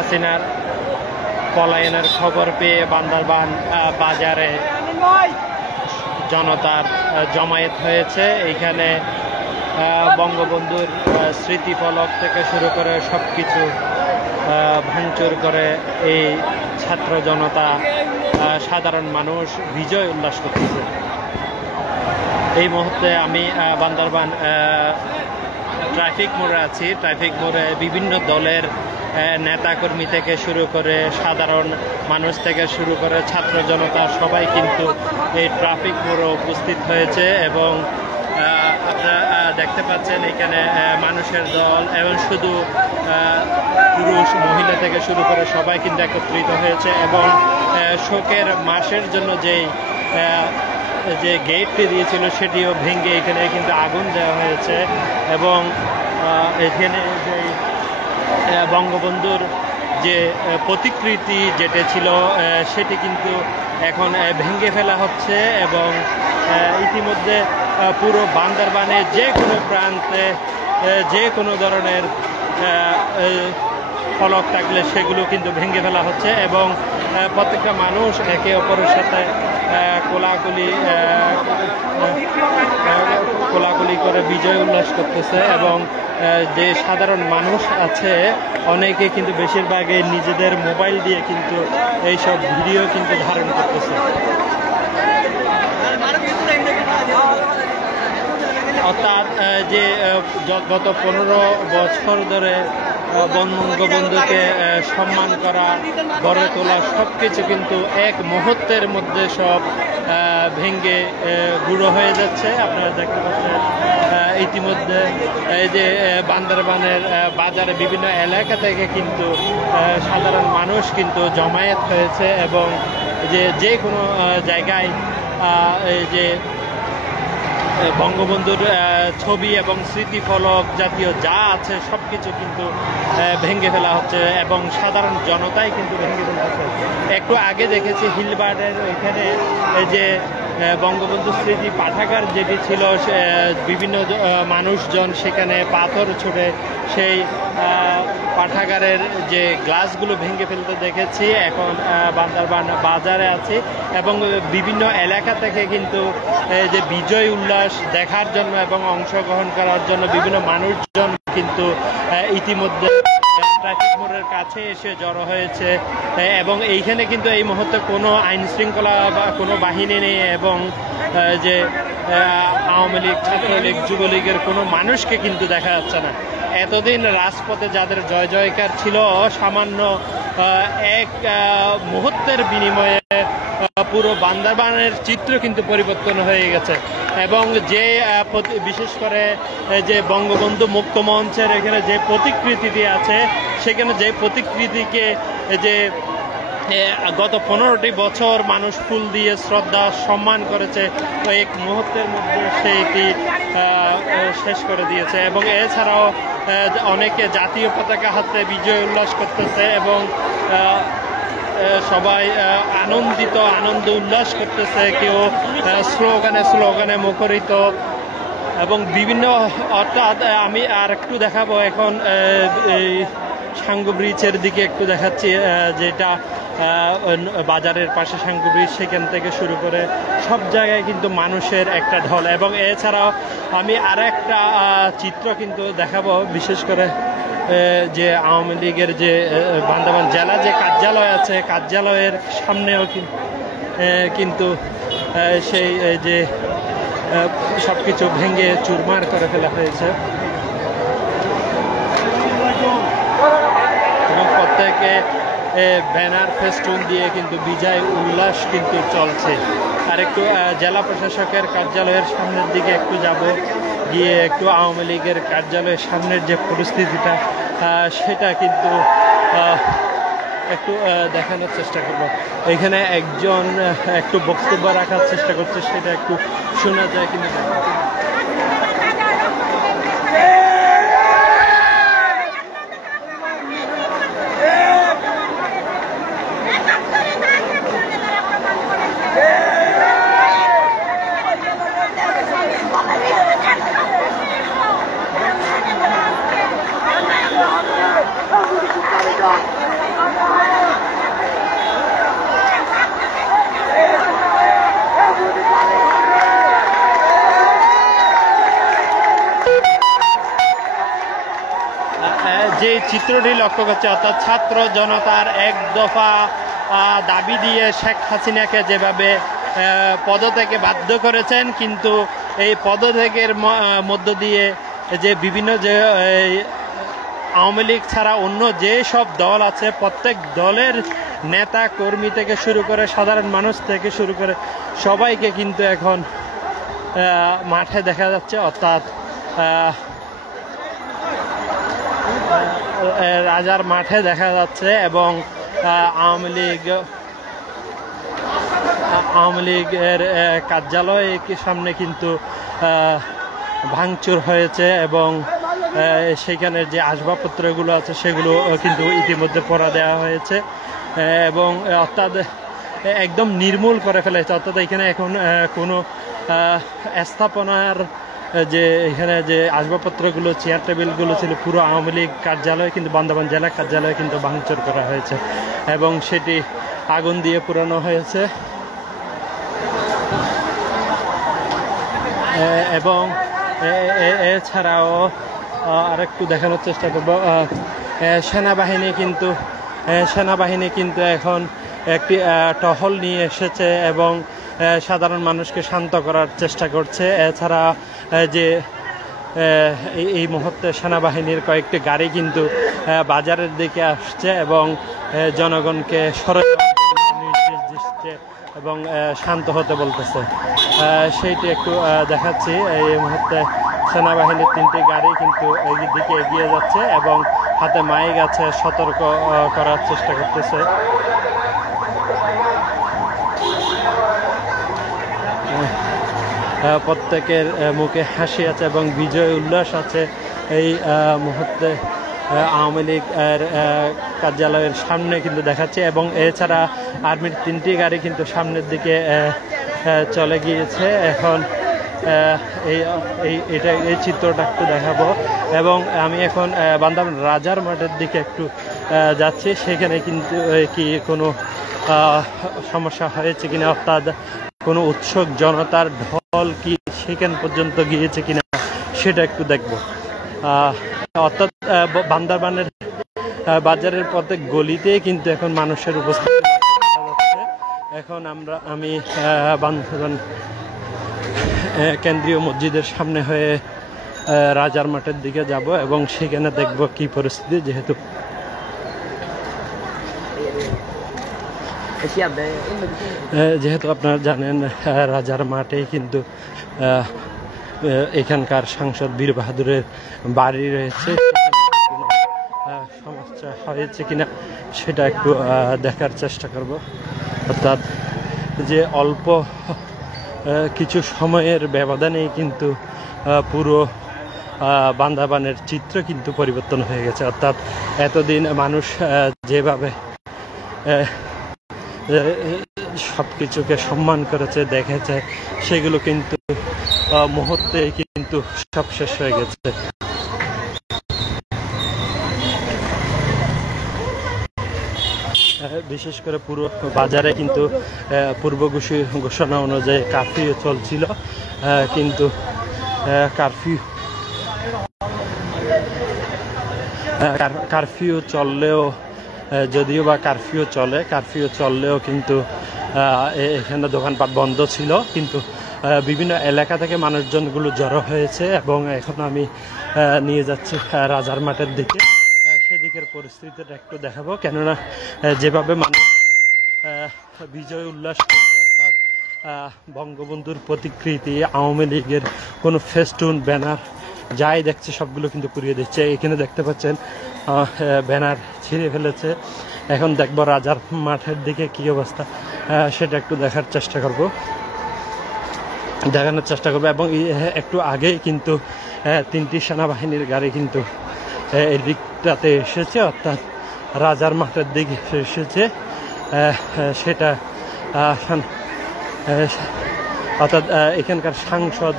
হাসিনার পলায়নের খবর পেয়ে বান্দরবান বাজারে জনতার জমায়েত হয়েছে। এইখানে বঙ্গবন্ধুর স্মৃতিফলক থেকে শুরু করে সবকিছু ভাঙচুর করে এই ছাত্র জনতা, সাধারণ মানুষ বিজয় উল্লাস করতেছে। এই মুহূর্তে আমি বান্দরবান ট্রাফিক মোড়ে আছি। ট্রাফিক মোড়ে বিভিন্ন দলের নেতাকর্মী থেকে শুরু করে সাধারণ মানুষ থেকে শুরু করে ছাত্র জনতা সবাই কিন্তু এই ট্রাফিক মোড়ে উপস্থিত হয়েছে এবং আপনারা দেখতে পাচ্ছেন এখানে মানুষের দল এবং শুধু পুরুষ মহিলা থেকে শুরু করে সবাই কিন্তু একত্রিত হয়েছে এবং শোকের মাসের জন্য যে গেটটি দিয়েছিল সেটিও ভেঙে এখানে কিন্তু আগুন দেওয়া হয়েছে এবং এখানে যে বঙ্গবন্ধুর যে প্রতিকৃতি যেটা ছিল সেটি কিন্তু এখন ভেঙে ফেলা হচ্ছে এবং ইতিমধ্যে পুরো বান্দরবানে যে কোনো প্রান্তে যে কোনো ধরনের ফলক থাকলে সেগুলো কিন্তু ভেঙে ফেলা হচ্ছে এবং প্রত্যেকটা মানুষ একে অপরের সাথে কোলাকুলি করে বিজয় উল্লাস করতেছে এবং যে সাধারণ মানুষ আছে অনেকে কিন্তু বেশিরভাগই নিজেদের মোবাইল দিয়ে কিন্তু এইসব ভিডিও কিন্তু ধারণ করতেছে। অর্থাৎ যে গত 15 বছর ধরে বঙ্গবন্ধুকে সম্মান করা, গড়ে তোলা সবকিছু কিন্তু এক মুহূর্তের মধ্যে সব ভেঙে গুঁড়ো হয়ে যাচ্ছে। আপনারা দেখতে পাচ্ছেন ইতিমধ্যে এই যে বান্দরবানের বাজারে বিভিন্ন এলাকা থেকে কিন্তু সাধারণ মানুষ কিন্তু জমায়েত হয়েছে এবং যে কোনো জায়গায় এই যে বঙ্গবন্ধুর ছবি এবং স্মৃতিফলক জাতীয় যা আছে সবকিছু কিন্তু ভেঙে ফেলা হচ্ছে এবং সাধারণ জনতাই কিন্তু ভেঙে ফেলতেছে। একটু আগে দেখেছি হিলবার্ডের এখানে যে বঙ্গবন্ধু স্মৃতি পাঠাগার যেটি ছিল, বিভিন্ন মানুষজন সেখানে পাথর ছুড়ে সেই পাঠাগারের যে গ্লাসগুলো ভেঙে ফেলতে দেখেছি। এখন বান্দরবান বাজারে আছি এবং বিভিন্ন এলাকা থেকে কিন্তু যে বিজয় উল্লাস দেখার জন্য এবং অংশগ্রহণ করার জন্য বিভিন্ন মানুষজন কিন্তু ইতিমধ্যে ট্রাফিক মোড়ের কাছে এসে জড়ো হয়েছে এবং এইখানে কিন্তু এই মুহূর্তে কোনো আইন শৃঙ্খলা বা কোনো বাহিনী নেই এবং যে আওয়ামী লীগ, ছাত্রলীগ, যুবলীগের কোনো মানুষকে কিন্তু দেখা যাচ্ছে না। এতদিন রাজপথে যাদের জয় জয়কার ছিল, সামান্য এক মুহূর্তের বিনিময়ে পুরো বান্দরবানের চিত্র কিন্তু পরিবর্তন হয়ে গেছে এবং যে বিশেষ করে যে বঙ্গবন্ধু মুক্ত মঞ্চের এখানে যে প্রতিকৃতিটি আছে, সেখানে যে প্রতিকৃতিকে যে গত 15টি বছর মানুষ ফুল দিয়ে শ্রদ্ধা সম্মান করেছে, এক মুহূর্তের মধ্যে সেইটি শেষ করে দিয়েছে এবং এছাড়াও অনেকে জাতীয় পতাকা হাতে বিজয় উল্লাস করতেছে এবং সবাই আনন্দ উল্লাস করতেছে, কেউ স্লোগানে মুখরিত এবং বিভিন্ন। অর্থাৎ আমি আর একটু দেখাবো এখন সাঙ্গু ব্রিজের দিকে একটু দেখাচ্ছি, যেটা বাজারের পাশে সাঙ্গু ব্রিজ, সেখান থেকে শুরু করে সব জায়গায় কিন্তু মানুষের একটা ঢল এবং এছাড়াও আমি আর একটা চিত্র কিন্তু দেখাবো, বিশেষ করে যে আওয়ামী লীগের যে বান্দরবান জেলা যে কার্যালয় আছে, কার্যালয়ের সামনেও কিন্তু সেই যে সবকিছু ভেঙে চুরমার করে ফেলা হয়েছে এবং প্রত্যেকে ব্যানার ফেস্টুন দিয়ে কিন্তু বিজয় উল্লাস কিন্তু চলছে। আর একটু জেলা প্রশাসকের কার্যালয়ের সামনের দিকে একটু যাব, গিয়ে একটু আওয়ামী লীগের কার্যালয়ের সামনের যে পরিস্থিতিটা সেটা কিন্তু একটু দেখানোর চেষ্টা করব। এখানে একজন একটু বক্তব্য রাখার চেষ্টা করছে, সেটা একটু শোনা যায় কিন্তু যে চিত্রটি লক্ষ্য করছে, অর্থাৎ ছাত্র জনতার এক দফা দাবি দিয়ে শেখ হাসিনাকে যেভাবে পদত্যাগে বাধ্য করেছেন, কিন্তু এই পদত্যাগের মধ্য দিয়ে যে বিভিন্ন যে আওয়ামী লীগ ছাড়া অন্য যে সব দল আছে, প্রত্যেক দলের নেতা কর্মী থেকে শুরু করে সাধারণ মানুষ থেকে শুরু করে সবাইকে কিন্তু এখন মাঠে দেখা যাচ্ছে। অর্থাৎ রাজার মাঠে দেখা যাচ্ছে এবং আওয়ামী লীগের কার্যালয়ের সামনে কিন্তু ভাঙচুর হয়েছে এবং সেখানে যে আসবাবপত্রগুলো আছে সেগুলো কিন্তু ইতিমধ্যে পড়া দেওয়া হয়েছে এবং অর্থাৎ একদম নির্মূল করে ফেলেছে। অর্থাৎ এখানে এখন কোনো স্থাপনার যে এখানে যে আসবাবপত্রগুলো, চেয়ার টেবিলগুলো ছিল, পুরো আওয়ামী লীগ কার্যালয় কিন্তু বান্দরবান জেলা কার্যালয়ে কিন্তু ভাঙচুর করা হয়েছে এবং সেটি আগুন দিয়ে পুরানো হয়েছে। এবং এছাড়াও আরেকটু দেখানোর চেষ্টা করব, সেনাবাহিনী কিন্তু এখন একটি টহল নিয়ে এসেছে এবং সাধারণ মানুষকে শান্ত করার চেষ্টা করছে। এছাড়া যে এই মুহূর্তে সেনাবাহিনীর কয়েকটি গাড়ি কিন্তু বাজারের দিকে আসছে এবং জনগণকে সরে নির্দেশ দিচ্ছে এবং শান্ত হতে বলতেছে। সেইটি একটু দেখাচ্ছি। এই মুহূর্তে সেনাবাহিনীর 3টি গাড়ি কিন্তু এই দিকে এগিয়ে যাচ্ছে এবং হাতে মাইক আছে, সতর্ক করার চেষ্টা করতেছে। প্রত্যেকের মুখে হাসি আছে এবং বিজয় উল্লাস আছে। এই মুহূর্তে আওয়ামী লীগের কার্যালয়ের সামনে কিন্তু দেখাচ্ছে এবং এছাড়া আর্মির 3টি গাড়ি কিন্তু সামনের দিকে চলে গিয়েছে। এখন এই চিত্রটা একটু দেখাবো এবং আমি এখন বান্দরবান রাজার মাঠের দিকে একটু যাচ্ছি। সেখানে কিন্তু কি কোনো সমস্যা হয়েছে কিনা, অর্থাৎ কোনো উৎসুক জনতার ঢল কি সেখান পর্যন্ত গিয়েছে কিনা সেটা একটু দেখব। অর্থাৎ বান্দরবানের বাজারের প্রত্যেক গলিতে কিন্তু এখন মানুষের উপস্থিতি দেখা যাচ্ছে। এখন আমি বান্দরবান কেন্দ্রীয় মসজিদের সামনে হয়ে রাজার মাঠের দিকে যাব এবং সেখানে দেখব কি পরিস্থিতি, যেহেতু আপনারা জানেন রাজার মাঠে কিন্তু এখানকার সাংসদ বীর বাহাদুরের বাড়ি রয়েছে। সমস্যা হয়েছে কিনা সেটা একটু দেখার চেষ্টা করব। অর্থাৎ যে অল্প কিছু সময়ের ব্যবধানেই কিন্তু পুরো বান্দরবানের চিত্র কিন্তু পরিবর্তন হয়ে গেছে। অর্থাৎ এতদিন মানুষ যেভাবে সবকিছুকে সম্মান করেছে, দেখেছে, সেগুলো কিন্তু মুহূর্তে কিন্তু সব শেষ হয়ে গেছে। বিশেষ করে পুরো বাজারে কিন্তু পূর্ব ঘোষণা অনুযায়ী কারফিউ চলছিল, কিন্তু কারফিউ চললেও, যদিও বা কারফিউ চললেও কিন্তু এখানে দোকানপাট বন্ধ ছিল, কিন্তু বিভিন্ন এলাকা থেকে মানুষজনগুলো জড়ো হয়েছে এবং এখন আমি নিয়ে যাচ্ছি রাজার মাঠের দিকে। সেদিকের পরিস্থিতিটা একটু দেখাবো, কেননা যেভাবে মানুষ বিজয় উল্লাস করছে, অর্থাৎ বঙ্গবন্ধুর প্রতিকৃতি, আওয়ামী লীগের কোনো ফেস্টুন, ব্যানার যাই দেখছে সবগুলো কিন্তু পুড়িয়ে দিচ্ছে। এখানে দেখতে পাচ্ছেন ব্যানার ছিঁড়ে ফেলেছে। এখন দেখবো রাজার মাঠের দিকে কি অবস্থা, সেটা একটু দেখানোর চেষ্টা করব এবং একটু আগেই কিন্তু 3টি সেনাবাহিনীর গাড়ি কিন্তু এই দিকটাতে এসেছে, অর্থাৎ রাজার মাঠের দিকে এসেছে। সেটা অর্থাৎ এখানকার সাংসদ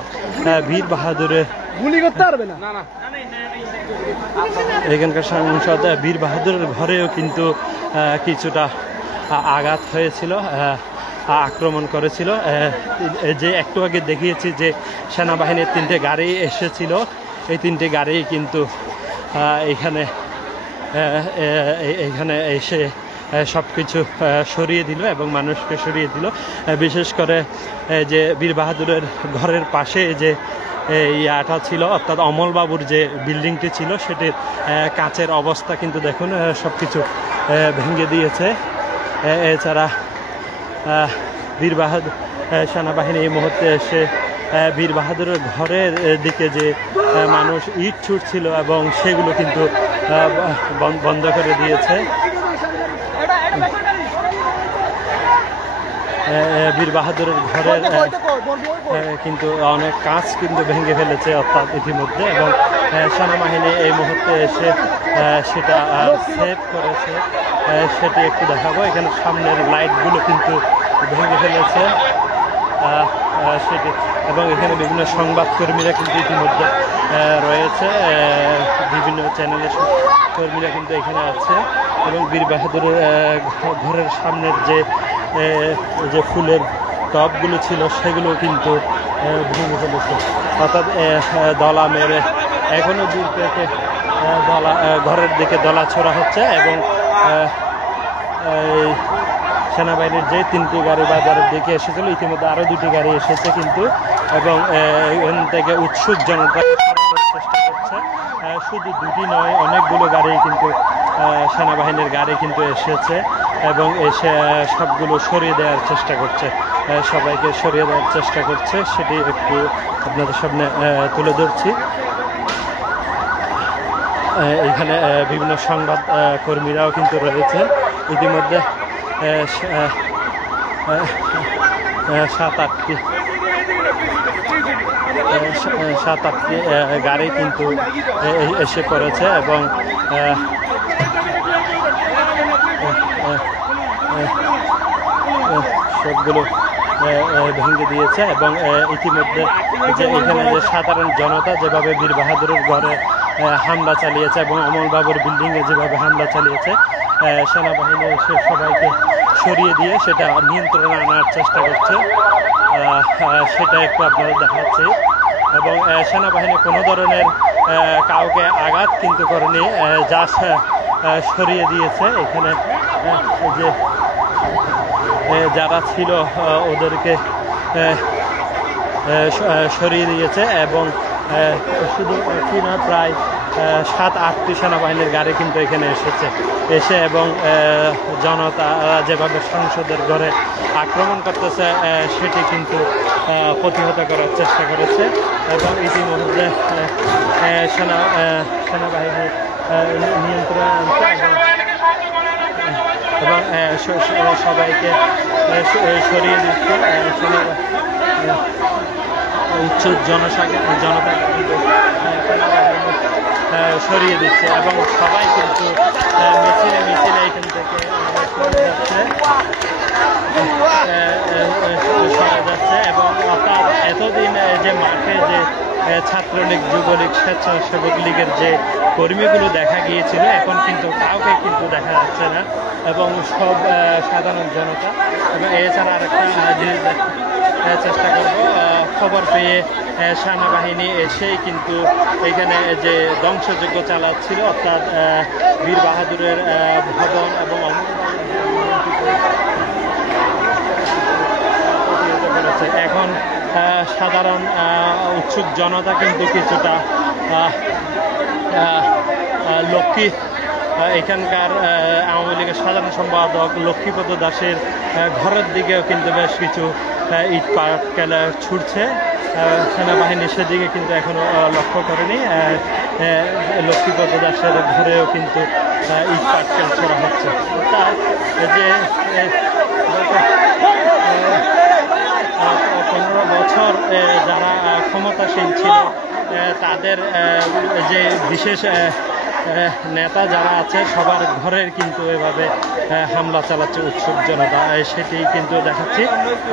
বীর বাহাদুরের গুলি করতে পারবে না, এখানকার সাংসদ বীর বাহাদুরের ঘরেও কিন্তু কিছুটা আঘাত হয়েছিল, আক্রমণ করেছিল। যে একটু আগে দেখিয়েছি যে সেনাবাহিনীর 3টে গাড়ি এসেছিল, এই 3টে গাড়ি কিন্তু এখানে এখানে এসে সব কিছু সরিয়ে দিল এবং মানুষকে সরিয়ে দিল। বিশেষ করে যে বীর বাহাদুরের ঘরের পাশে যে ইয়াটা ছিল, অর্থাৎ অমলবাবুর যে বিল্ডিংটি ছিল, সেটির কাচের অবস্থা কিন্তু দেখুন সব কিছু ভেঙে দিয়েছে। এছাড়া বীর বাহাদুর সেনাবাহিনী এই মুহূর্তে এসে বীর বাহাদুরের ঘরের দিকে যে মানুষ ইট ছুটছিল এবং সেগুলো কিন্তু বন্ধ করে দিয়েছে। বীর বাহাদুরের ঘরের কিন্তু অনেক কাঁচ কিন্তু ভেঙে ফেলেছে অর্থাৎ ইতিমধ্যে, এবং সেনাবাহিনী এই মুহূর্তে এসে সেটা সেভ করেছে। সেটি একটু দেখাবো। এখানে সামনের লাইটগুলো কিন্তু ভেঙে ফেলেছে সেটি, এবং এখানে বিভিন্ন সংবাদকর্মীরা কিন্তু ইতিমধ্যে রয়েছে, বিভিন্ন চ্যানেলের কর্মীরা কিন্তু এখানে আছে, এবং বীর বাহাদুরের ঘরের সামনের যে ফুলের টবগুলো ছিল সেগুলো কিন্তু ভেঙে ফেলেছে। অর্থাৎ দলা মেরে এখনো দূর থেকে ঘরের দিকে দলা ছোড়া হচ্ছে, এবং সেনাবাহিনীর যে 3টি গাড়ি বাজারের দিকে এসেছিল, ইতিমধ্যে আরও 2টি গাড়ি এসেছে কিন্তু, এবং এখান থেকে উৎসুক জনতা সরানোর চেষ্টা করছে। শুধু 2টি নয়, অনেকগুলো গাড়ি কিন্তু সেনাবাহিনীর গাড়ি কিন্তু এসেছে এবং এসে সবগুলো সরিয়ে দেওয়ার চেষ্টা করছে, সবাইকে সরিয়ে দেওয়ার চেষ্টা করছে। সেটি একটু আপনাদের সামনে তুলে ধরছি। এখানে বিভিন্ন সংবাদ কর্মীরাও কিন্তু রয়েছে। ইতিমধ্যে 7-8টি গাড়ি কিন্তু এসে পড়েছে, এবং সবগুলো ভেঙে দিয়েছে। এবং ইতিমধ্যে যে এখানে যে সাধারণ জনতা যেভাবে বীর বাহাদুরের ঘরে হামলা চালিয়েছে এবং অমলবাবুর বিল্ডিংয়ে যেভাবে হামলা চালিয়েছে, সেনাবাহিনী এসে সবাইকে সরিয়ে দিয়ে সেটা নিয়ন্ত্রণে আনার চেষ্টা করছে, সেটা একটু আপনারা দেখাচ্ছি। এবং সেনাবাহিনী কোনো ধরনের কাউকে আঘাত কিন্তু করেনি, যা সরিয়ে দিয়েছে। এখানে যে যারা ছিল ওদেরকে সরিয়ে দিয়েছে, এবং শুধু একটি না, প্রায় 7-8টি সেনাবাহিনীর গাড়ি কিন্তু এখানে এসে এবং জনতা যেভাবে সংসদের ঘরে আক্রমণ করতেছে সেটি কিন্তু প্রতিহত করার চেষ্টা করেছে, এবং ইতিমধ্যে সেনাবাহিনী নিয়ন্ত্রণে আনছে এবং সবাইকে সরিয়ে দিচ্ছে। উৎসুক জনতাকে কিন্তু সরিয়ে দিচ্ছে, এবং সবাই কিন্তু মিছিলে এখান থেকে সরে যাচ্ছে। এবং অর্থাৎ এতদিন যে মাঠে যে ছাত্রলীগ, যুবলীগ, স্বেচ্ছাসেবক লীগের যে কর্মীগুলো দেখা গিয়েছিল, এখন কিন্তু কাউকে কিন্তু দেখা যাচ্ছে না, এবং সব সাধারণ জনতা। এবং এছাড়া আরেকটা জিনিস চেষ্টা করব, খবর পেয়ে সেনাবাহিনী এসেই কিন্তু এখানে যে ধ্বংসযজ্ঞ চালাচ্ছিল, অর্থাৎ বীর বাহাদুরের ভবন এবং এখন সাধারণ উৎসুক জনতা কিন্তু কিছুটা লক্ষ্মী এখানকার আওয়ামী লীগের সাধারণ সম্পাদক লক্ষ্মীপদ দাসের ঘরের দিকেও কিন্তু বেশ কিছু ইট পাটকেল ছুটছে। সেনাবাহিনী সেদিকে কিন্তু এখনো লক্ষ্য করেনি। লক্ষ্মীপদ দাসের ঘরেও কিন্তু ইট পাটকেল ছোড়া হচ্ছে। তার যে 15 বছর যারা ক্ষমতাসীন ছিল তাদের যে বিশেষ নেতা যারা আছে সবার ঘরের কিন্তু এভাবে হামলা চালাচ্ছে উৎসুক জনতা, সেটি কিন্তু দেখাচ্ছি।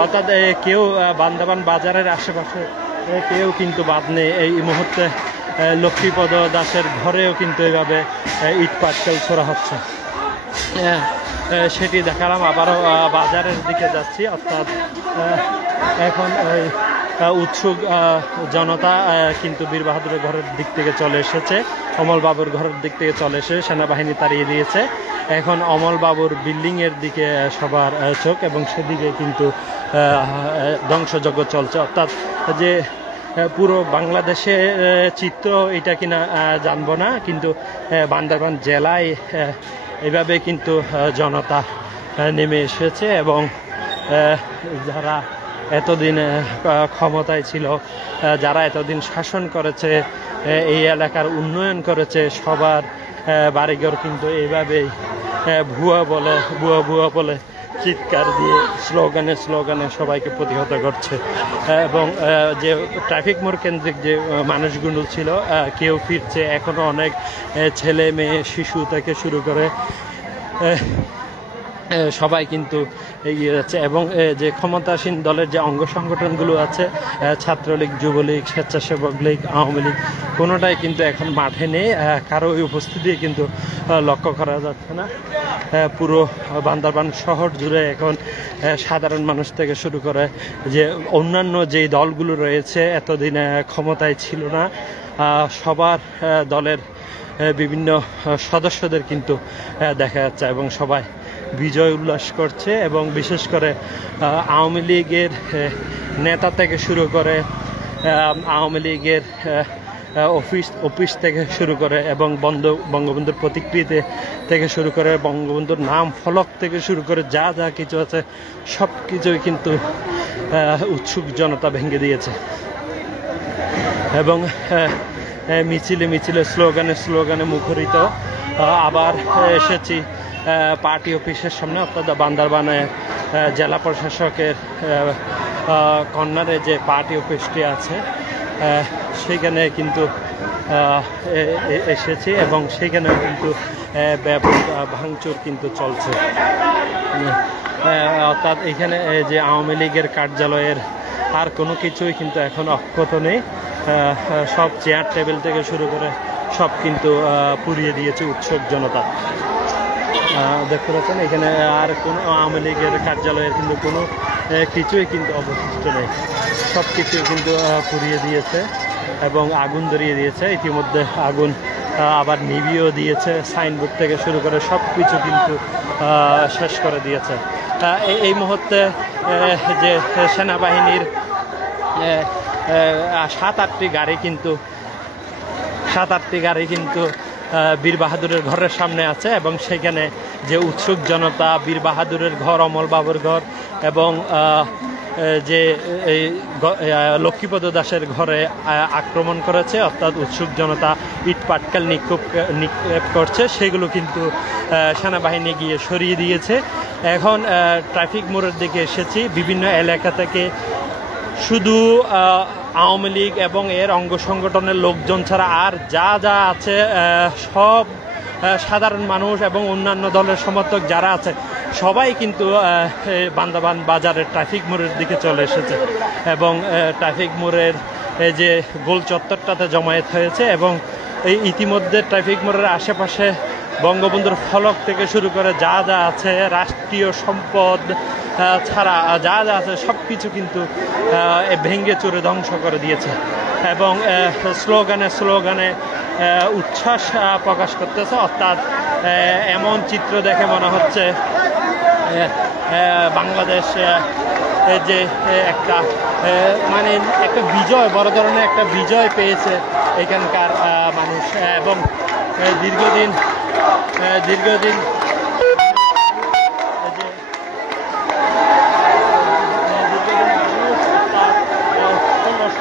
অর্থাৎ কেউ বান্দরবান বাজারের আশেপাশে কেউ কিন্তু বাদ নেই। এই মুহূর্তে লক্ষ্মীপদ দাসের ঘরেও কিন্তু এভাবে ইট পাটকেল ছোড়া হচ্ছে, সেটি দেখালাম। আবারও বাজারের দিকে যাচ্ছি, অর্থাৎ এখন উৎসুক জনতা কিন্তু বীর বাহাদুরের ঘরের দিক থেকে চলে এসেছে অমল বাবুর ঘরের দিক থেকে চলে এসে সেনাবাহিনী তাড়িয়ে দিয়েছে। এখন অমল বাবুর বিল্ডিংয়ের দিকে সবার চোখ, এবং সেদিকে কিন্তু ধ্বংসযজ্ঞ চলছে। অর্থাৎ যে পুরো বাংলাদেশে চিত্র এটা কিনা জানবো না, কিন্তু বান্দরবান জেলায় এভাবে কিন্তু জনতা নেমে এসেছে, এবং যারা এতদিন ক্ষমতায় ছিল, যারা এতদিন শাসন করেছে, এই এলাকার উন্নয়ন করেছে, সবার বাড়িঘর কিন্তু এইভাবেই ভুয়া বলে চিৎকার দিয়ে স্লোগানে সবাইকে প্রতিহত করছে। এবং যে ট্রাফিক মোড় কেন্দ্রিক যে মানুষগুলো ছিল, কেউ ফিরছে, এখনো অনেক ছেলে মেয়ে শিশু থেকে শুরু করে সবাই কিন্তু এগিয়ে যাচ্ছে। এবং যে ক্ষমতাসীন দলের যে অঙ্গ সংগঠনগুলো আছে, ছাত্রলীগ, যুবলীগ, স্বেচ্ছাসেবক লীগ, আওয়ামী লীগ, কোনোটাই কিন্তু এখন মাঠে নেই, কারো ওই উপস্থিতি কিন্তু লক্ষ্য করা যাচ্ছে না। পুরো বান্দরবান শহর জুড়ে এখন সাধারণ মানুষ থেকে শুরু করে যে অন্যান্য যেই দলগুলো রয়েছে, এতদিন ক্ষমতায় ছিল না, সবার দলের বিভিন্ন সদস্যদের কিন্তু দেখা যাচ্ছে, এবং সবাই বিজয় উল্লাস করছে। এবং বিশেষ করে আওয়ামী লীগের নেতা থেকে শুরু করে, আওয়ামী লীগের অফিস থেকে শুরু করে, এবং বঙ্গবন্ধুর প্রতিকৃতি থেকে শুরু করে, বঙ্গবন্ধুর নাম ফলক থেকে শুরু করে, যা যা কিছু আছে সব কিছুই কিন্তু উৎসুক জনতা ভেঙে দিয়েছে। এবং মিছিলে স্লোগানে মুখরিত আবার এসেছি পার্টি অফিসের সামনে, অর্থাৎ বান্দরবানে জেলা প্রশাসকের কর্নারে যে পার্টি অফিসটি আছে, সেখানে কিন্তু এসেছি, এবং সেখানেও কিন্তু ব্যাপক ভাঙচুর কিন্তু চলছে। অর্থাৎ এখানে যে আওয়ামী লীগের কার্যালয়ের আর কোনো কিছুই কিন্তু এখন অক্ষত নেই, সব চেয়ার টেবিল থেকে শুরু করে সব কিন্তু পুড়িয়ে দিয়েছে উৎসুক জনতা। দেখতে পাচ্ছেন এখানে আর কোনো আওয়ামী লীগের কার্যালয়ের কিন্তু কোনো কিছুই কিন্তু অবশিষ্ট নেই, সব কিছুই কিন্তু পুড়িয়ে দিয়েছে এবং আগুন ধরিয়ে দিয়েছে। ইতিমধ্যে আগুন আবার নিভিয়েও দিয়েছে, সাইনবোর্ড থেকে শুরু করে সব কিছু কিন্তু শেষ করে দিয়েছে। এই মুহূর্তে যে সেনাবাহিনীর 7-8টি গাড়ি কিন্তু বীর বাহাদুরের ঘরের সামনে আছে, এবং সেখানে যে উৎসুক জনতা বীর বাহাদুরের ঘর, অমল বাবুর ঘর, এবং যে লক্ষ্মীপদ দাসের ঘরে আক্রমণ করেছে, অর্থাৎ উৎসুক জনতা ইট পাটকেল নিক্ষেপ করছে, সেগুলো কিন্তু সেনাবাহিনী গিয়ে সরিয়ে দিয়েছে। এখন ট্রাফিক মোড়ের দিকে এসেছি। বিভিন্ন এলাকা থেকে শুধু আওয়ামী লীগ এবং এর অঙ্গ সংগঠনের লোকজন ছাড়া আর যা যা আছে সব সাধারণ মানুষ এবং অন্যান্য দলের সমর্থক যারা আছে সবাই কিন্তু বান্দরবান বাজারের ট্রাফিক মোড়ের দিকে চলে এসেছে, এবং ট্রাফিক মোড়ের যে গোল চত্বরটাতে জমায়েত হয়েছে, এবং এই ইতিমধ্যে ট্রাফিক মোড়ের আশেপাশে বঙ্গবন্ধুর ফলক থেকে শুরু করে যা যা আছে, রাষ্ট্রীয় সম্পদ ছাড়া যা যা আছে সব কিছু কিন্তু ভেঙে চুরে ধ্বংস করে দিয়েছে, এবং স্লোগানে উচ্ছ্বাস প্রকাশ করতেছে। অর্থাৎ এমন চিত্র দেখে মনে হচ্ছে বাংলাদেশ যে একটা একটা বিজয়, বড় ধরনের একটা বিজয় পেয়েছে এখানকার মানুষ, এবং দীর্ঘদিন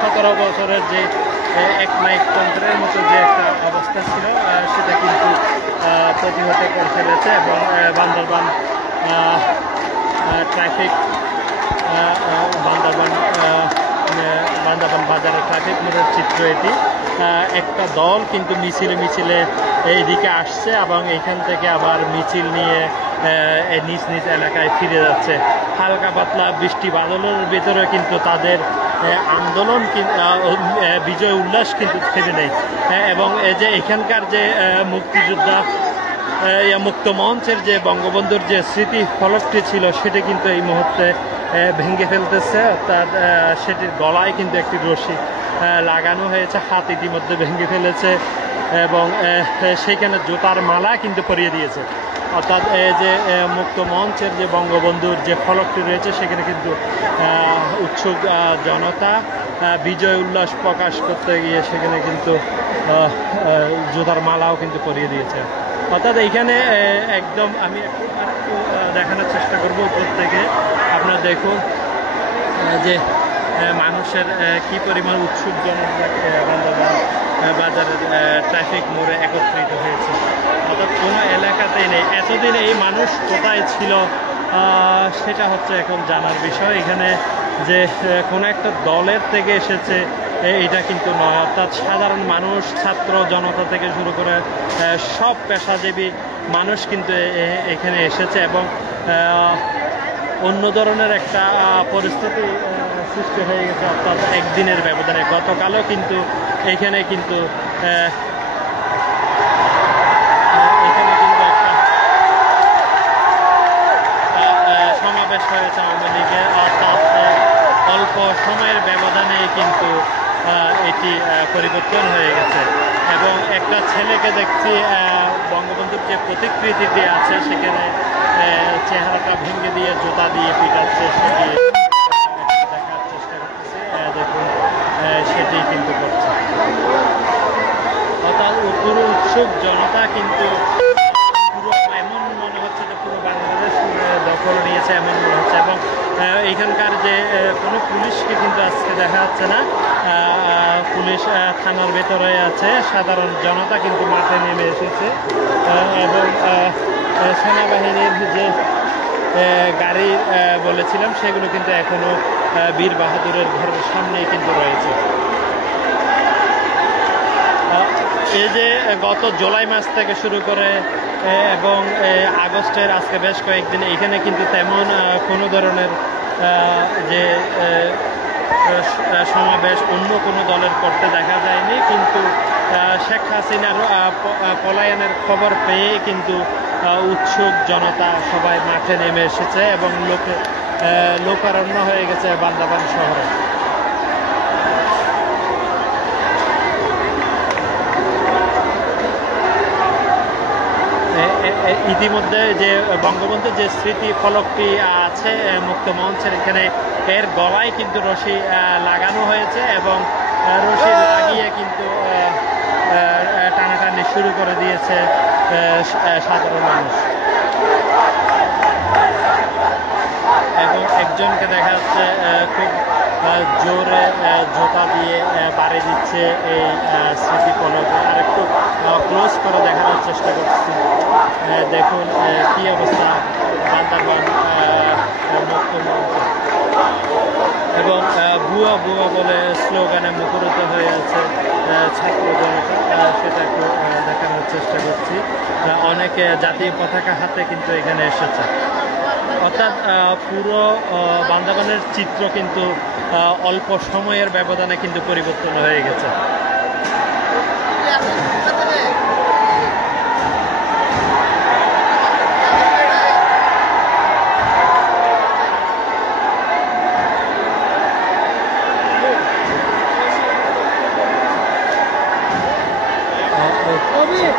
17 বছরের যে এক নায়কতন্ত্রের মতো যে একটা অবস্থা ছিল সেটা কিন্তু প্রতিহত করে ফেলেছে, এবং বান্দরবান ট্রাফিক বান্দরবান বাজারের ট্রাফিক মোড়ের চিত্র এটি। একটা দল কিন্তু মিছিলে এইদিকে আসছে, এবং এখান থেকে আবার মিছিল নিয়ে নিজ নিজ এলাকায় ফিরে যাচ্ছে। হালকা পাতলা বৃষ্টি বাদলের ভিতরে কিন্তু তাদের আন্দোলন বিজয় উল্লাস কিন্তু থেমে নেই, এবং যে এখানকার যে মুক্তিযোদ্ধা মুক্ত মঞ্চের যে বঙ্গবন্ধুর যে স্মৃতি ফলকটি ছিল সেটি কিন্তু এই মুহূর্তে ভেঙে ফেলতেছে। অর্থাৎ সেটির গলায় কিন্তু একটি রশি লাগানো হয়েছে, হাত ইতিমধ্যে ভেঙে ফেলেছে, এবং সেইখানে জুতার মালা কিন্তু পরিয়ে দিয়েছে। অর্থাৎ যে মুক্ত মঞ্চের যে বঙ্গবন্ধুর যে ফলকটি রয়েছে সেখানে কিন্তু উৎসুক জনতা বিজয় উল্লাস প্রকাশ করতে গিয়ে সেখানে কিন্তু জুতার মালাও কিন্তু পরিয়ে দিয়েছে। অর্থাৎ এইখানে একদম আমি একটু দেখানোর চেষ্টা করব উপর থেকে। আপনারা দেখুন যে মানুষের কি পরিমাণ উৎসুক জনতা বান্দরবান বাজারের ট্রাফিক মোড়ে একত্রিত হয়েছে। অর্থাৎ কোনো এলাকাতেই নেই। এতদিন এই মানুষ কোথায় ছিল সেটা হচ্ছে এখন জানার বিষয়। এখানে যে কোনো একটা দলের থেকে এসেছে এটা কিন্তু নয়। অর্থাৎ সাধারণ মানুষ, ছাত্র জনতা থেকে শুরু করে সব পেশাজীবী মানুষ কিন্তু এখানে এসেছে এবং অন্য ধরনের একটা পরিস্থিতি সৃষ্টি হয়ে গেছে। অর্থাৎ একদিনের ব্যবধানে গতকালও কিন্তু এখানে কিন্তু একটা সমাবেশ হয়েছে আওয়ামী লীগের। অর্থাৎ অল্প সময়ের ব্যবধানে কিন্তু এটি পরিবর্তন হয়ে গেছে এবং একটা ছেলেকে দেখছি বঙ্গবন্ধুর যে প্রতিকৃতিটি আছে সেখানে চেহারাটা ভেঙে দিয়ে জুতা দিয়ে পিটাচ্ছে, সেটি দেখার চেষ্টা করতেছে। দেখুন সেটি কিন্তু করছে। অর্থাৎ পুরো উৎসুক জনতা কিন্তু পুরো এমন মনে হচ্ছে যে পুরো বাংলাদেশ দখল নিয়েছে এমন মনে হচ্ছে এবং এইখানকার যে কোনো পুলিশকে কিন্তু আজকে দেখা যাচ্ছে না। পুলিশ থানার ভেতরে আছে, সাধারণ জনতা কিন্তু মাঠে নেমে এসেছে এবং সেনাবাহিনীর যে গাড়ি বলেছিলাম সেগুলো কিন্তু এখনো বীর বাহাদুরের ঘরের সামনেই কিন্তু রয়েছে। এই যে গত জুলাই মাস থেকে শুরু করে এবং আগস্টের আজকে বেশ কয়েকদিন এখানে কিন্তু তেমন কোনো ধরনের যে সমাবেশ অন্য কোনো দলের করতে দেখা যায়নি। কিন্তু শেখ হাসিনার পলায়নের খবর পেয়ে কিন্তু উৎসুক জনতা সবাই মাঠে নেমে এসেছে এবং লোকারণ্য হয়ে গেছে বান্দরবান শহরে। ইতিমধ্যে যে বঙ্গবন্ধুর যে স্মৃতি ফলকটি আছে মুক্ত মঞ্চের এখানে, এর গলায় কিন্তু রশি লাগানো হয়েছে এবং রশি লাগিয়ে কিন্তু টানাটানি শুরু করে দিয়েছে সাধারণ মানুষ। এবং একজনকে দেখা যাচ্ছে খুব জোরে জোতা দিয়ে বাড়ি দিচ্ছে এই স্মৃতি ফলকে। আর একটু ক্লোজ করে দেখানোর চেষ্টা করছি। দেখুন কি অবস্থা বান্দরবান মুক্ত মঞ্চ এবং ভুয়া ভুয়া বলে স্লোগানে মুখরিত হয়ে আছে ছাত্র জনতা, সেটা একটু দেখানোর চেষ্টা করছি। অনেকে জাতীয় পতাকা হাতে কিন্তু এখানে এসেছে। অর্থাৎ পুরো বান্দরবানের চিত্র কিন্তু অল্প সময়ের ব্যবধানে কিন্তু পরিবর্তন হয়ে গেছে।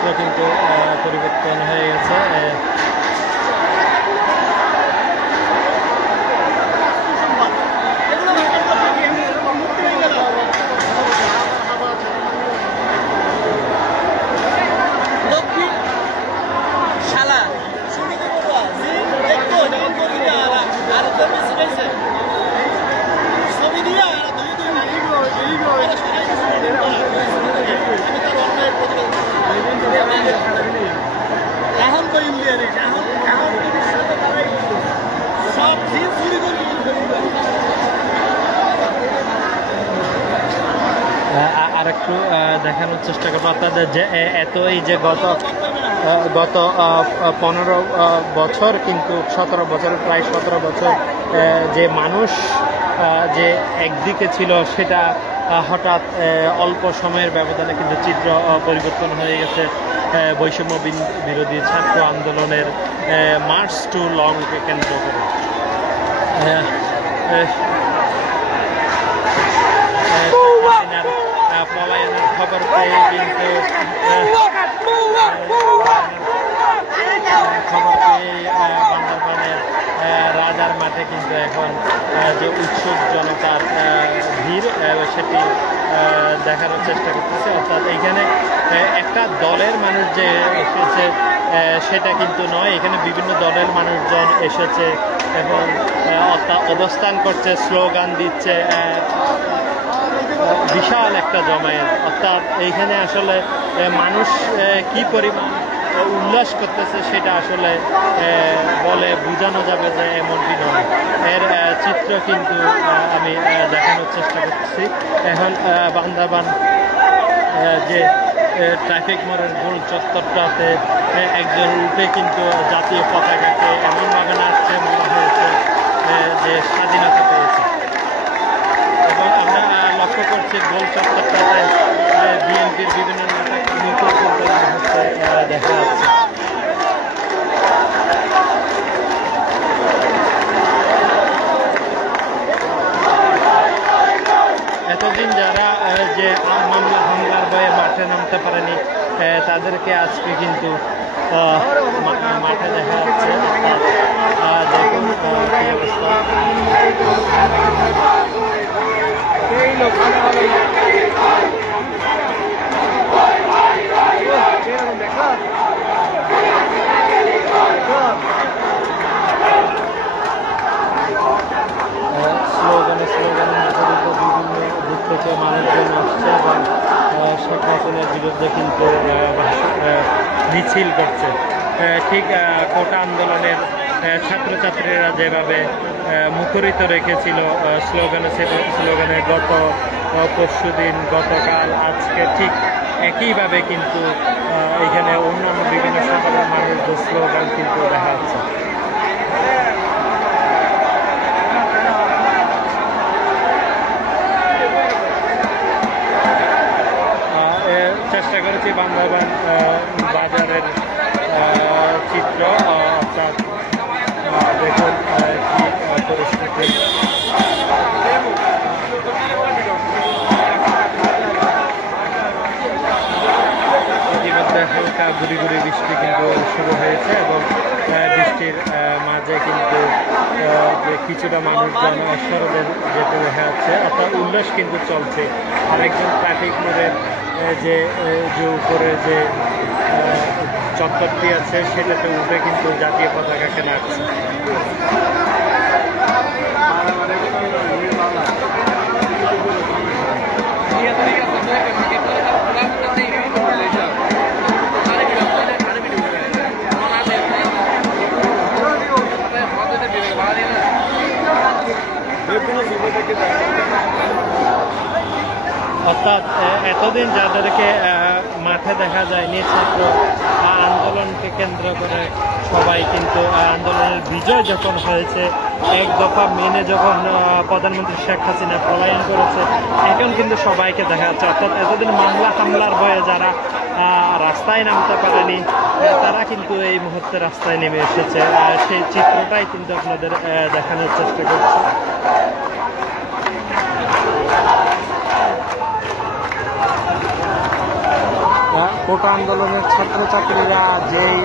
চিত্র কিন্তু পরিবর্তন হয়ে গেছে। আর একটু দেখানোর চেষ্টা করবো আপনাদের যে এই যে গত 15 বছর কিন্তু 17 বছর প্রায় 17 বছর যে মানুষ যে একদিকে ছিল সেটা হঠাৎ অল্প সময়ের ব্যবধানে কিন্তু চিত্র পরিবর্তন হয়ে গেছে। বৈষম্য বিরোধী ছাত্র আন্দোলনের মার্চ টু লংকে কেন্দ্র করে পলায়নের খবর পেয়ে কিন্তু খবর পেয়ে বান্দরবানের রাজার মাঠে কিন্তু এখন যে উৎসুক জনতার ভিড় সেটি দেখানোর চেষ্টা করতেছে। অর্থাৎ এইখানে একটা দলের মানুষ যে এসেছে সেটা কিন্তু নয়, এখানে বিভিন্ন দলের মানুষজন এসেছে এবং অবস্থান করছে, স্লোগান দিচ্ছে, বিশাল একটা জমায়েত। অর্থাৎ এইখানে আসলে মানুষ কি পরিমাণ উল্লাস করতেছে সেটা আসলে বলে বোঝানো যাবে যে এমনটি নয়। এর চিত্র কিন্তু আমি দেখানোর চেষ্টা করছি। এখন বান্দরবান যে ট্রাফিক মোড়ের গোল চত্বরটাতে একজন উঠে কিন্তু জাতীয় পতাকাকে এমনভাবে নাচছে মনে হয়েছে যে স্বাধীনতা পেয়েছে। এবং আমরা লক্ষ্য করছি গোল চত্বরটাতে বিএনপির বিভিন্ন নেতা কর্মীকেও কিন্তু দেখা যাচ্ছে। এতদিন যারা যে মামলা হামলার ভয়ে মাঠে নামতে পারেনি তাদেরকে আজকে কিন্তু মাঠে দেখা যাচ্ছে। দেখুন কি অবস্থা। স্লোগানে মুখরিত বিভিন্ন দিক থেকে মানুষজন আসছে এবং শেখ হাসিনার বিরুদ্ধে কিন্তু মিছিল করছে। ঠিক কোটা আন্দোলনের ছাত্রছাত্রীরা যেভাবে মুখরিত রেখেছিল স্লোগানে গত পরশুদিন, গতকাল, আজকে ঠিক একইভাবে কিন্তু এখানে অন্যান্য বিভিন্ন সাধারণ মানুষদের স্লোগান কিন্তু দেখা যাচ্ছে। চেষ্টা করেছি বান্দরবান বাজারের চিত্র, অর্থাৎ দেখুন কি পরিস্থিতি। ইতিমধ্যে হালকা গুড়ি বৃষ্টি কিন্তু শুরু হয়েছে এবং বৃষ্টির মাঝে কিন্তু যে কিছুটা মানুষজন সরবে যেতে দেখা যাচ্ছে, অর্থাৎ উল্লাস কিন্তু চলছে। আরেকজন ট্রাফিক মোড়ের যে উপরে যে চত্বরটি আছে সেটাতে উঠে কিন্তু জাতীয় পতাকাকে নাচছে। অর্থাৎ এতদিন যাদেরকে মাঠে দেখা যায়নি ছাত্র আন্দোলনকে কেন্দ্র করে সবাই কিন্তু আন্দোলনের বিজয় যখন হয়েছে, এক দফা মেনে যখন প্রধানমন্ত্রী শেখ হাসিনা পলায়ন করেছে, এখন কিন্তু সবাইকে দেখা যাচ্ছে। অর্থাৎ এতদিন মামলা হামলার ভয়ে যারা রাস্তায় নামতে পারেনি তারা কিন্তু এই মুহূর্তে রাস্তায় নেমে এসেছে। সেই চিত্রটাই কিন্তু আপনাদের দেখানোর চেষ্টা করছি। কোটা আন্দোলনের ছাত্রছাত্রীরা যেই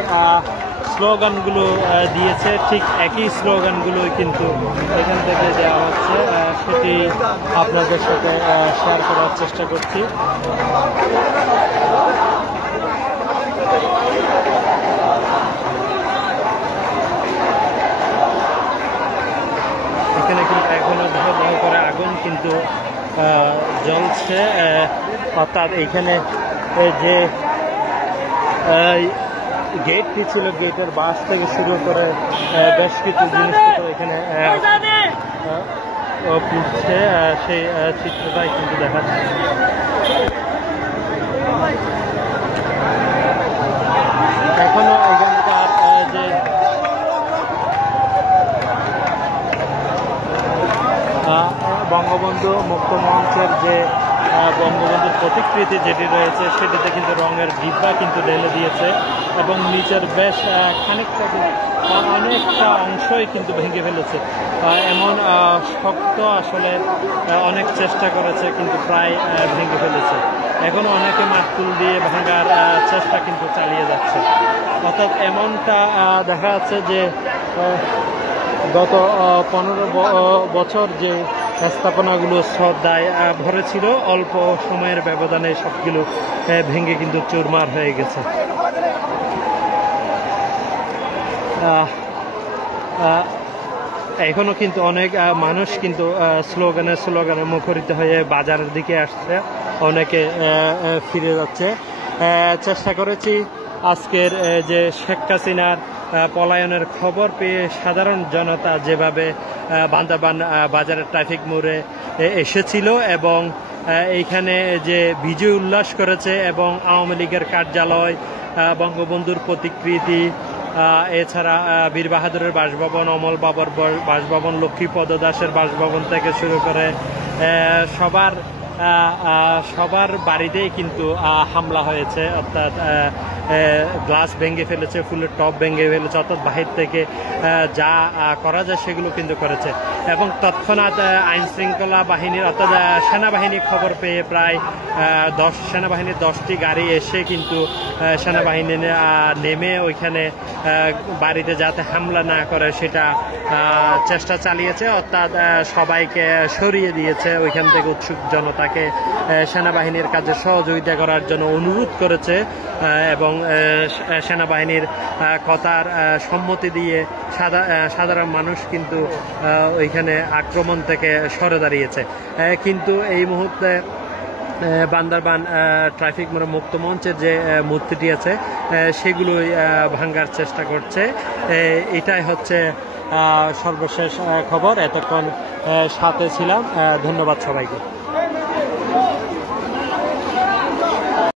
স্লোগানগুলো দিয়েছে ঠিক একই স্লোগানগুলো কিন্তু এখান থেকে দেওয়া হচ্ছে, সেটি আপনাদের সাথে শেয়ার করার চেষ্টা করছি। এখানে কিন্তু এখনো দাহ করে আগুন কিন্তু জ্বলছে। অর্থাৎ এইখানে যে গেটটি ছিল, গেটের বাস থেকে শুরু করে বেশ কিছু জিনিসপত্র এখানে পুড়ছে, সেই চিত্রটাই কিন্তু দেখাচ্ছে। এখনো এখানকার যে বঙ্গবন্ধু মুক্ত মঞ্চের যে বঙ্গবন্ধুর প্রতিকৃতি যেটি রয়েছে সেটিতে কিন্তু রঙের ডিব্বা কিন্তু ঢেলে দিয়েছে এবং নিচের বেশ অনেকটা অংশই কিন্তু ভেঙে ফেলেছে। এমন শক্ত আসলে অনেক চেষ্টা করেছে কিন্তু প্রায় ভেঙে ফেলেছে। এখন অনেকে মাটকুল দিয়ে ভাঙার চেষ্টা কিন্তু চালিয়ে যাচ্ছে। অর্থাৎ এমনটা দেখা যাচ্ছে যে গত 15 বছর যে স্থাপনাগুলো শ্রদ্ধায় ভরে ছিল, অল্প সময়ের ব্যবধানে সবগুলো ভেঙে কিন্তু চুরমার হয়ে গেছে। এখনো কিন্তু অনেক মানুষ কিন্তু স্লোগানে মুখরিত হয়ে বাজারের দিকে আসছে, অনেকে ফিরে যাচ্ছে। চেষ্টা করেছি আজকের যে শেখ হাসিনার পলায়নের খবর পেয়ে সাধারণ জনতা যেভাবে বান্দরবান বাজারের ট্রাফিক মোড়ে এসেছিল এবং এইখানে যে বিজয় উল্লাস করেছে এবং আওয়ামী লীগের কার্যালয়, বঙ্গবন্ধুর প্রতিকৃতি, এছাড়া বীর বাহাদুরের বাসভবন, অমল বাবার বাসভবন, লক্ষ্মীপদ দাসের বাসভবন থেকে শুরু করে সবার বাড়িতেই কিন্তু হামলা হয়েছে। অর্থাৎ গ্লাস ভেঙে ফেলেছে, ফুলের টপ ভেঙে ফেলেছে, অর্থাৎ বাহির থেকে যা করা যায় সেগুলো কিন্তু করেছে। এবং তৎক্ষণাৎ আইন শৃঙ্খলা বাহিনীর অর্থাৎ সেনাবাহিনী খবর পেয়ে প্রায় সেনাবাহিনীর 10টি গাড়ি এসে কিন্তু সেনাবাহিনী নেমে ওইখানে বাড়িতে যাতে হামলা না করে সেটা চেষ্টা চালিয়েছে। অর্থাৎ সবাইকে সরিয়ে দিয়েছে ওইখান থেকে, উৎসুক জনতাকে সেনাবাহিনীর কাজে সহযোগিতা করার জন্য অনুরোধ করেছে এবং সেনাবাহিনীর কথার সম্মতি দিয়ে সাধারণ মানুষ কিন্তু ওইখানে আক্রমণ থেকে সরে দাঁড়িয়েছে। কিন্তু এই মুহূর্তে বান্দরবান ট্রাফিক মুক্ত মঞ্চের যে মূর্তিটি আছে সেগুলোই ভাঙার চেষ্টা করছে। এটাই হচ্ছে সর্বশেষ খবর। এতক্ষণ সাথে ছিলাম, ধন্যবাদ সবাইকে।